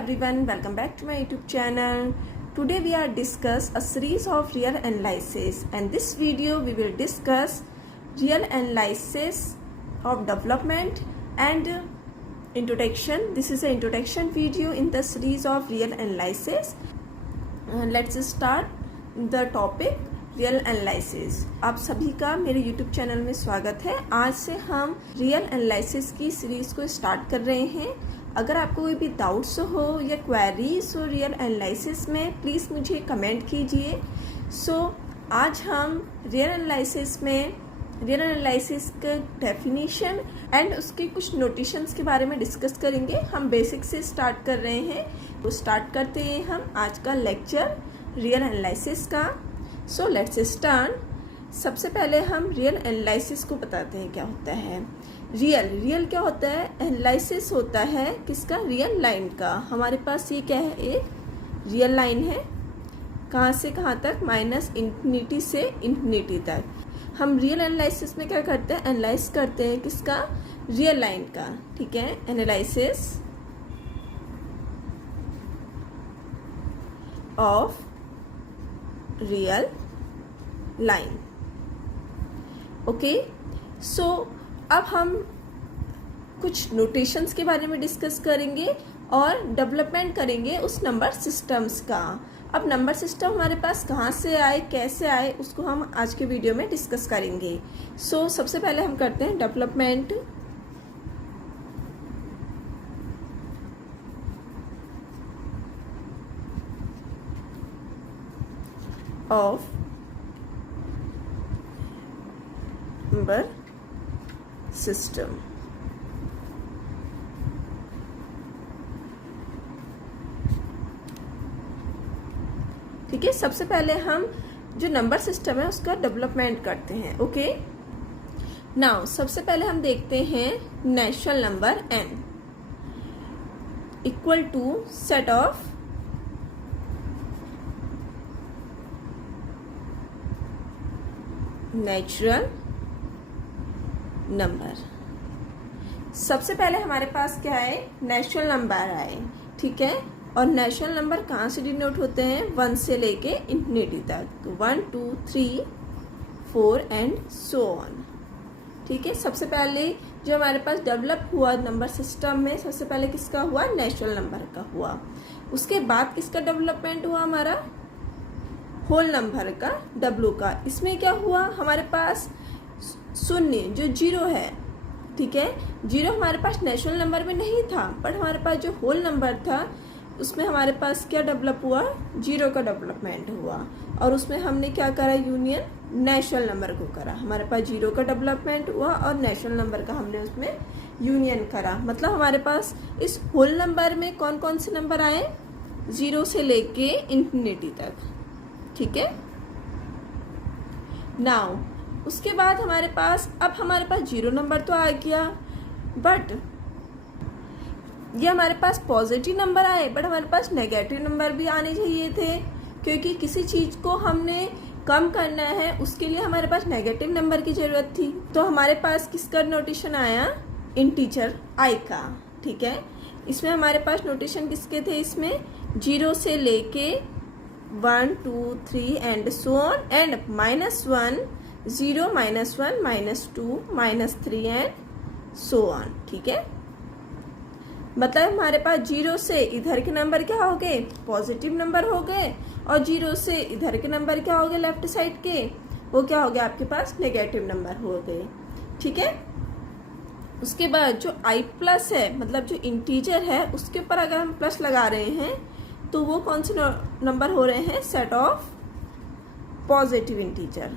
everyone, welcome back to my YouTube channel. Today we are discuss a series of real analysis, and this video we will discuss real analysis of development and introduction. This is an introduction video in the series of real analysis. Let's start the topic real analysis. आप सभी का मेरे YouTube channel में स्वागत है। आज से हम रियल एनालिसिस की सीरीज को स्टार्ट कर रहे हैं। अगर आपको कोई भी डाउट्स हो या क्वेरीज हो रियल एनालिसिस में, प्लीज़ मुझे कमेंट कीजिए। आज हम रियल एनालिसिस में रियल एनालिसिस का डेफिनेशन एंड उसके कुछ नोटेशंस के बारे में डिस्कस करेंगे। हम बेसिक से स्टार्ट कर रहे हैं, तो स्टार्ट करते हैं हम आज का लेक्चर रियल एनालिसिस का। So let's start. सबसे पहले हम रियल एनालिसिस को बताते हैं क्या होता है। रियल क्या होता है? एनालिसिस होता है किसका? रियल लाइन का। हमारे पास ये क्या है? एक रियल लाइन है। कहाँ से कहाँ तक? माइनस इन्फिनिटी से इन्फिनिटी तक। हम रियल एनालिसिस में क्या करते हैं? एनालाइज करते हैं किसका? रियल लाइन का। ठीक है, analysis of real line. Okay, so अब हम कुछ नोटेशंस के बारे में डिस्कस करेंगे और डेवलपमेंट करेंगे उस नंबर सिस्टम्स का। अब नंबर सिस्टम हमारे पास कहाँ से आए, कैसे आए, उसको हम आज के वीडियो में डिस्कस करेंगे। सो सबसे पहले हम करते हैं डेवलपमेंट ऑफ नंबर सिस्टम। ठीक है, सबसे पहले हम जो नंबर सिस्टम है उसका डेवलपमेंट करते हैं। ओके, नाउ सबसे पहले हम देखते हैं natural number n equal to set of natural number. सबसे पहले हमारे पास क्या है? नेचुरल नंबर आए। ठीक है, और नेचुरल नंबर कहाँ से डिनोट होते हैं? 1 से लेके इन्फिनिटी तक, तो 1 2 3 4 एंड सो ऑन। ठीक है, सबसे पहले जो हमारे पास डेवलप हुआ नंबर सिस्टम में, सबसे पहले किसका हुआ? नेचुरल नंबर का हुआ। उसके बाद किसका डेवलपमेंट हुआ? हमारा होल नंबर का, W का। इसमें क्या हुआ? हमारे पास शून्य जो जीरो है। ठीक है, जीरो हमारे पास नेचुरल नंबर में नहीं था, बट हमारे पास जो होल नंबर था उसमें हमारे पास क्या डेवलप हुआ? जीरो का डेवलपमेंट हुआ। और उसमें हमने क्या करा? यूनियन नेचुरल नंबर को करा। हमारे पास जीरो का डेवलपमेंट हुआ और नेचुरल नंबर का हमने उसमें यूनियन करा। मतलब हमारे पास इस होल नंबर में कौन कौन से नंबर आए? 0 से लेके इन्फिनिटी तक। ठीक है, नाउ उसके बाद हमारे पास हमारे पास जीरो नंबर तो आ गया, बट ये हमारे पास पॉजिटिव नंबर आए, बट हमारे पास नेगेटिव नंबर भी आने चाहिए थे, क्योंकि किसी चीज को हमने कम करना है उसके लिए हमारे पास नेगेटिव नंबर की जरूरत थी। तो हमारे पास किसका नोटेशन आया? इंटीजर i का। ठीक है, इसमें हमारे पास नोटेशन किसके थे? इसमें 0 से लेके 1 2 3 and so on, and -1 0 -1 -2 -3 and so on. ठीक है, मतलब हमारे पास 0 से इधर के नंबर क्या हो गए? पॉजिटिव नंबर हो गए, और 0 से इधर के नंबर क्या हो गए? लेफ्ट साइड के, वो क्या हो गया? आपके पास नेगेटिव नंबर हो गए। ठीक है, उसके बाद जो i प्लस है, मतलब जो इंटीजर है, उसके ऊपर अगर हम प्लस लगा रहे हैं तो वो कौन से नंबर हो रहे हैं? Set of positive integer.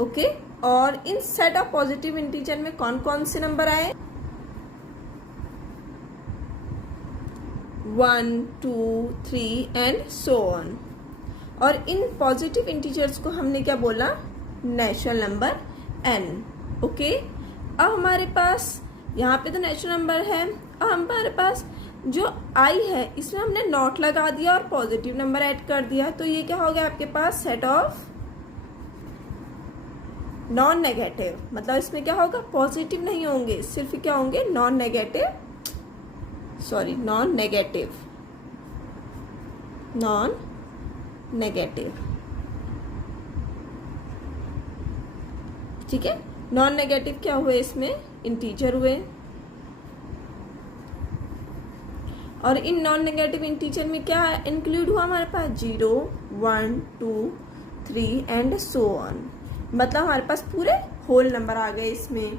Okay, और इन सेट ऑफ पॉजिटिव इंटीजर में कौन कौन से नंबर आए? 1 2 3 एंड सो ऑन। और इन पॉजिटिव इंटीजर्स को हमने क्या बोला? Natural number n। ओके, अब हमारे पास यहाँ पे तो नेचुरल नंबर है, अब हमारे पास जो i है इसमें हमने नॉट लगा दिया और पॉजिटिव नंबर ऐड कर दिया, तो ये क्या हो गया? आपके पास सेट ऑफ नॉन नेगेटिव, मतलब इसमें क्या होगा, पॉजिटिव नहीं होंगे, सिर्फ क्या होंगे, नॉन नेगेटिव, नॉन नेगेटिव। ठीक है, नॉन नेगेटिव क्या हुए, इसमें इंटीजर हुए, और इन नॉन नेगेटिव इंटीजर में क्या इंक्लूड हुआ हमारे पास, 0, 1, 2, 3 एंड सो ऑन, मतलब हमारे पास पूरे होल नंबर आ गए इसमें।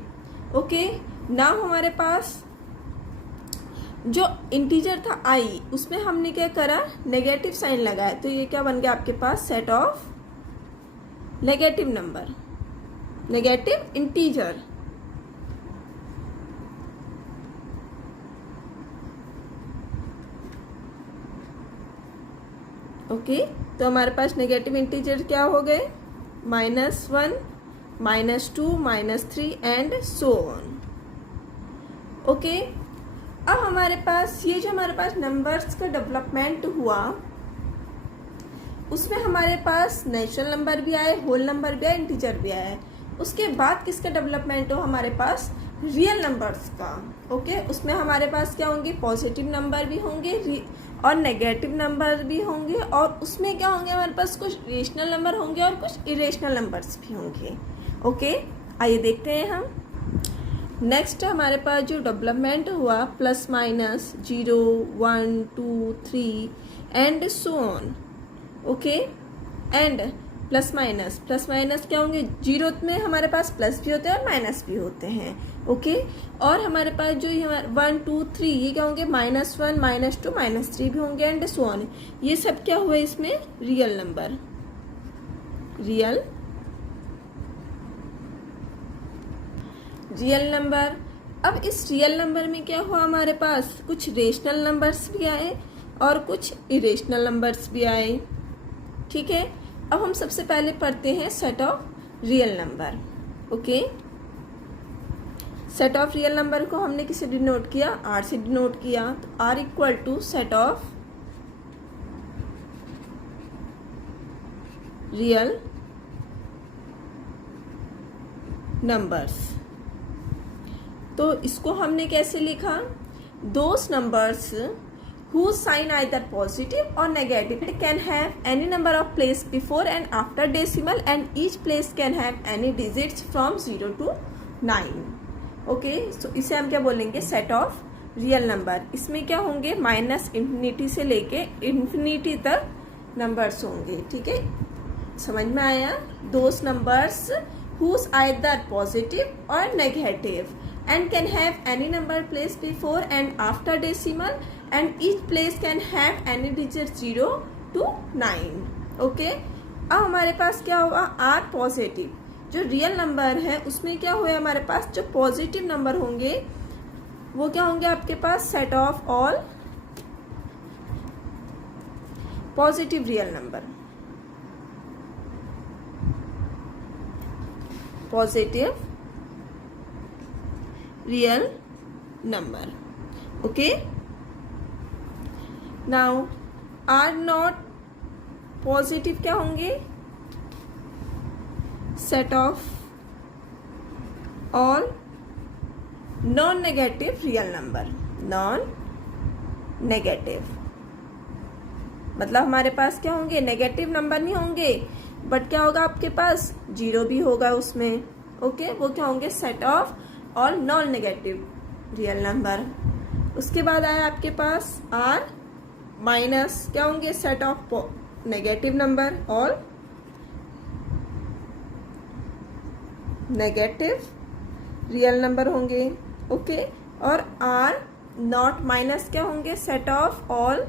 ओके, नाउ हमारे पास जो इंटीजर था i, उसमें हमने क्या करा, नेगेटिव साइन लगाया, तो ये क्या बन गया आपके पास, set of negative number, negative integer. Okay, तो हमारे पास नेगेटिव इंटीजर क्या हो गए, -1, -2, -3 एंड सो ऑन। ओके, अब हमारे पास ये जो हमारे पास नंबर्स का डेवलपमेंट हुआ, उसमें हमारे पास नेचुरल नंबर भी आए, होल नंबर भी आए, इंटीजर भी आए। उसके बाद किसका डेवलपमेंट हो, हमारे पास रियल नंबर्स का। ओके, उसमें हमारे पास क्या होंगे, पॉजिटिव नंबर भी होंगे और नेगेटिव नंबर भी होंगे, और उसमें क्या होंगे, हमारे पास कुछ रेशनल नंबर होंगे और कुछ इरेशनल नंबर्स भी होंगे। ओके, आइए देखते हैं हम। नेक्स्ट हमारे पास जो डेवलपमेंट हुआ, ±0, 1, 2, 3 and so on. Okay, and plus minus क्या होंगे, 0 में हमारे पास प्लस भी होते हैं और माइनस भी होते हैं। ओके, और हमारे पास जो 1, 2, 3 ये क्या होंगे, -1, -2, -3 भी होंगे एंड सो ऑन। ये सब क्या हुए इसमें, रियल नंबर, रियल नंबर। अब इस रियल नंबर में क्या हुआ, हमारे पास कुछ रेशनल नंबर्स भी आए और कुछ इरेशनल नंबर्स भी आए। ठीक है, अब हम सबसे पहले पढ़ते हैं set of real number. Okay, set of real number को हमने किसे डिनोट किया, आर से डिनोट किया, तो R equal to set of real numbers. तो इसको हमने कैसे लिखा, those numbers whose sign either positive or negative can have any number of place before and after decimal and each place can have any digits from 0 to 9। Okay, सो इसे हम क्या बोलेंगे, set of real number. इसमें क्या होंगे, -∞ से लेके infinity तक नंबर्स होंगे। ठीक है, समझ में आया, those numbers whose either positive or negative and can have any number placed before and after decimal and each place can have any digit 0 to 9। Okay, अब हमारे पास क्या होगा, आर पॉजिटिव, जो रियल नंबर है उसमें क्या हुआ, हमारे पास जो पॉजिटिव नंबर होंगे वो क्या होंगे आपके पास, set of all positive real number, positive real number. Okay, now are not positive क्या होंगे, set of all non negative real number, non negative, मतलब हमारे पास क्या होंगे, नेगेटिव नंबर नहीं होंगे, बट क्या होगा आपके पास, 0 भी होगा उसमें। ओके, वो क्या होंगे, set of all non negative real number. उसके बाद आया आपके पास आर माइनस, क्या होंगे, set of negative number, all negative real number होंगे। ओके, और आर नॉट माइनस क्या होंगे, set of all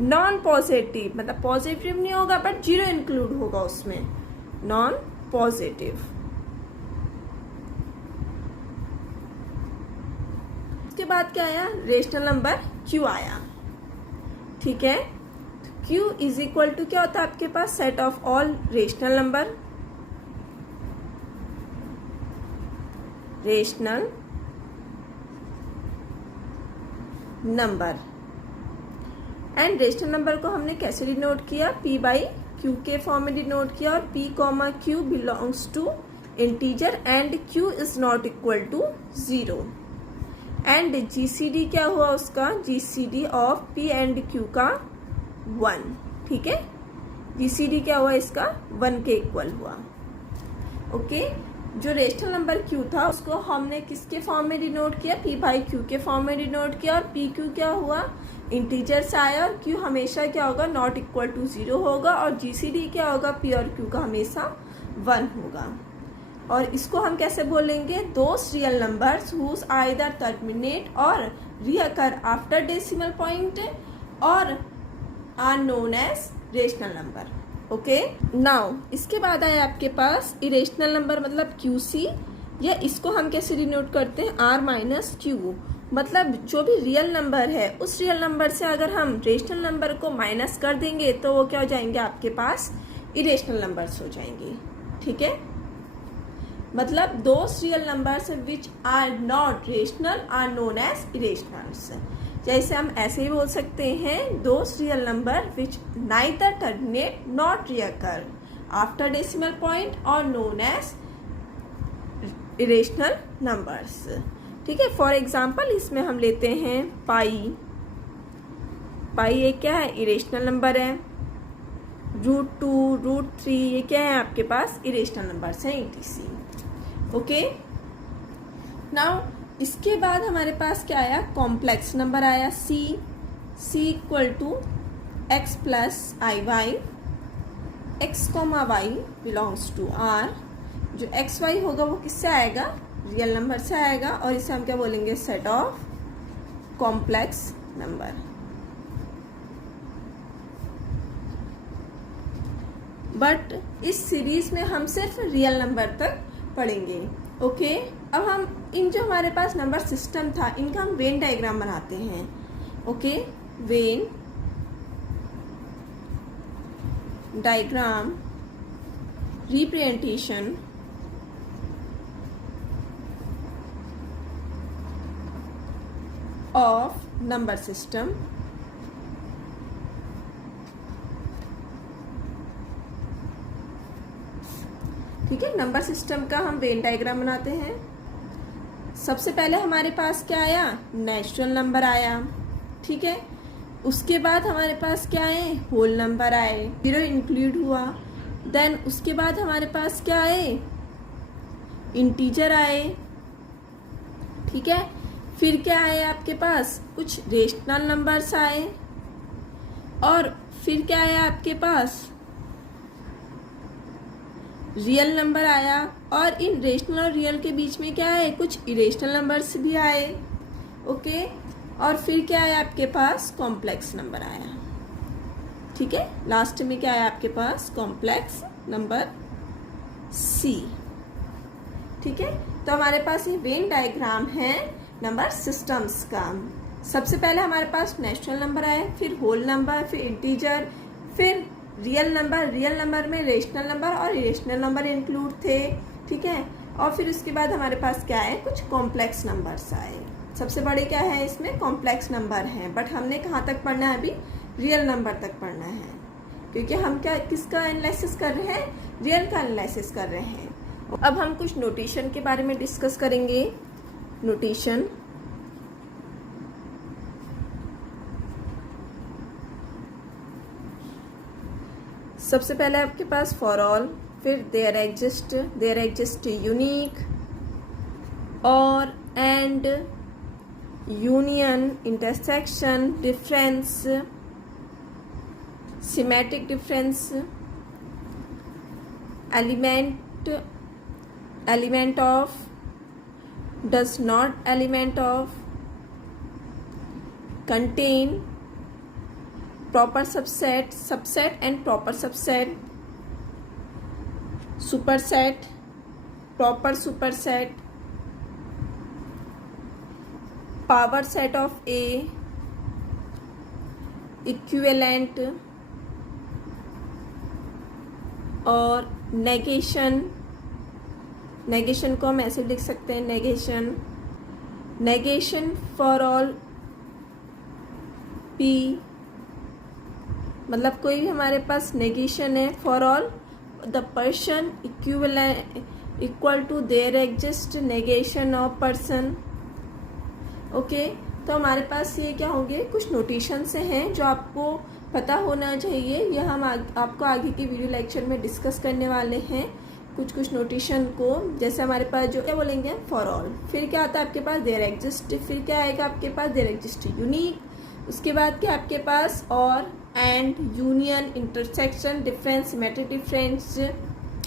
non positive, मतलब पॉजिटिव नहीं होगा बट 0 इंक्लूड होगा उसमें, नॉन पॉजिटिव। उसके बाद क्या आया, रेशनल नंबर क्यू आया। ठीक है, क्यू इज इक्वल टू क्या होता है आपके पास, set of all rational number, rational number. And rational number को हमने कैसे डिनोट किया, P/Q क्यू के फॉर्म में डिनोट किया और p comma q belongs to integer and q is not equal to 0 and GCD क्या हुआ उसका, GCD of p and q का 1, ठीक है। GCD क्या हुआ इसका 1 के इक्वल हुआ। ओके, जो रेशनल नंबर q था उसको हमने किसके फॉर्म में डिनोट किया, p बाई q के फॉर्म में डिनोट किया और p q क्या हुआ इंटीजर से आया और q हमेशा क्या होगा नॉट इक्वल टू 0 होगा और GCD क्या होगा p और q का हमेशा 1 होगा। और इसको हम कैसे बोलेंगे, those real numbers whose either terminate और रीअकर आफ्टर डेसिमल पॉइंट और are known as rational number. Okay, now इसके बाद आया आपके पास इरेशनल नंबर मतलब QC, या इसको हम कैसे डिनोट करते हैं R माइनस क्यू, मतलब जो भी रियल नंबर है उस रियल नंबर से अगर हम रेशनल नंबर को माइनस कर देंगे तो वो क्या हो जाएंगे आपके पास इरेशनल नंबर्स हो जाएंगे, ठीक है। मतलब those real numbers which are not rational are known as irrationals. जैसे हम ऐसे ही बोल सकते हैं those real number which neither terminate not reoccur after decimal point और नोन एज इरेशनल नंबर्स, ठीक है। फॉर एग्जाम्पल इसमें हम लेते हैं पाई, पाई एक क्या है इरेशनल नंबर है, √2 √3 ये क्या है आपके पास इरेशनल नंबर्स हैं etc। ओके, नाउ इसके बाद हमारे पास क्या आया, कॉम्प्लेक्स नंबर आया c equal to x plus i y, x comma y belongs to r। जो एक्स वाई होगा वो किससे आएगा, रियल नंबर से आएगा और इसे हम क्या बोलेंगे set of complex number. But इस सीरीज में हम सिर्फ रियल नंबर तक पढ़ेंगे। ओके, अब हम इन जो हमारे पास नंबर सिस्टम था इनका हम वेन डायग्राम बनाते हैं। Okay, Venn diagram representation of number system. ठीक है, नंबर सिस्टम का हम वेन डायग्राम बनाते हैं। सबसे पहले हमारे पास क्या आया, नेचुरल नंबर आया, ठीक है। उसके बाद हमारे पास क्या आए, होल नंबर आए, 0 इंक्लूड हुआ। देन उसके बाद हमारे पास क्या आए, इंटीजर आए, ठीक है। फिर क्या आए आपके पास, कुछ रेशनल नंबर्स आए और फिर क्या आया आपके पास, रियल नंबर आया और इन रेशनल और रियल के बीच में क्या है, कुछ इरेशनल नंबर्स भी आए। ओके, और फिर क्या आया आपके पास, कॉम्प्लेक्स नंबर आया, ठीक है। लास्ट में क्या आया आपके पास, कॉम्प्लेक्स नंबर C, ठीक है। तो हमारे पास ये वेन डायग्राम है नंबर सिस्टम्स का। सबसे पहले हमारे पास नेचुरल नंबर आए, फिर होल नंबर, फिर इंटीजर, फिर रियल नंबर। रियल नंबर में रेशनल नंबर और इरेशनल नंबर इंक्लूड थे, ठीक है। और फिर उसके बाद हमारे पास क्या है, कुछ कॉम्प्लेक्स नंबर्स आए। सबसे बड़े क्या है इसमें, कॉम्प्लेक्स नंबर हैं, बट हमने कहाँ तक पढ़ना है, अभी रियल नंबर तक पढ़ना है, क्योंकि हम क्या किसका एनालिसिस कर रहे हैं, रियल का एनालिसिस कर रहे हैं। अब हम कुछ नोटेशन के बारे में डिस्कस करेंगे। नोटेशन, सबसे पहले आपके पास फॉर ऑल, फिर देयर एग्जिस्ट यूनिक, और and, union, intersection, difference, symmetric difference, element of, does not element of, contain, proper subset, subset and proper subset, superset, proper superset, power set of A, equivalent और negation। negation को हम ऐसे लिख सकते हैं, negation for all P मतलब कोई भी हमारे पास नेगेशन है, for all the person equal to there exist negation of person. Okay, तो हमारे पास ये क्या होंगे, कुछ नोटेशन से हैं जो आपको पता होना चाहिए। यह हम आपको आगे की वीडियो लेक्चर में डिस्कस करने वाले हैं कुछ नोटेशन को। जैसे हमारे पास जो क्या बोलेंगे, फॉर ऑल, फिर क्या आता है आपके पास देयर एग्जिस्ट, फिर क्या आएगा आपके पास देयर एग्जिस्ट यूनिक, उसके बाद क्या आपके पास और, and, union, intersection, difference, symmetric difference,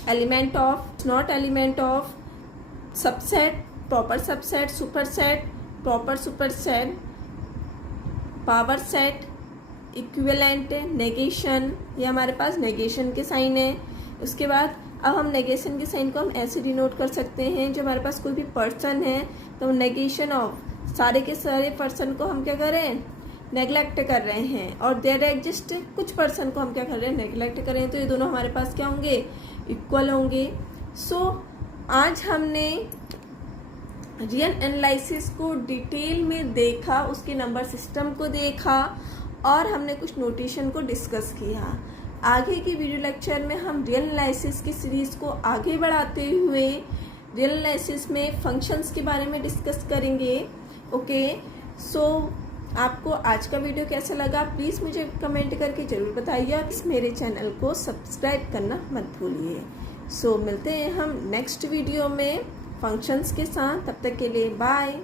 element of, not element of, subset, proper subset, superset, proper superset, power set, equivalent, negation, ये हमारे पास नेगेशन के साइन है। उसके बाद अब हम नेगेशन के साइन को हम ऐसे डिनोट कर सकते हैं, जो हमारे पास कोई भी पर्सन है तो नेगेशन ऑफ सारे के सारे पर्सन को हम क्या कर रहे हैं, नेग्लेक्ट कर रहे हैं, और देयर एग्जिस्ट कुछ पर्सन को हम क्या कर रहे हैं, नेग्लेक्ट कर रहे हैं। तो ये दोनों हमारे पास क्या होंगे, इक्वल होंगे। सो आज हमने रियल एनालिसिस को डिटेल में देखा, उसके नंबर सिस्टम को देखा और हमने कुछ नोटेशन को डिस्कस किया। आगे की वीडियो लेक्चर में हम रियल एनालिसिस की सीरीज को आगे बढ़ाते हुए रियल एनालिसिस में फंक्शंस के बारे में डिस्कस करेंगे। ओके, सो आपको आज का वीडियो कैसा लगा प्लीज़ मुझे कमेंट करके ज़रूर बताइए। इस मेरे चैनल को सब्सक्राइब करना मत भूलिए। सो मिलते हैं हम नेक्स्ट वीडियो में फंक्शंस के साथ, तब तक के लिए बाय।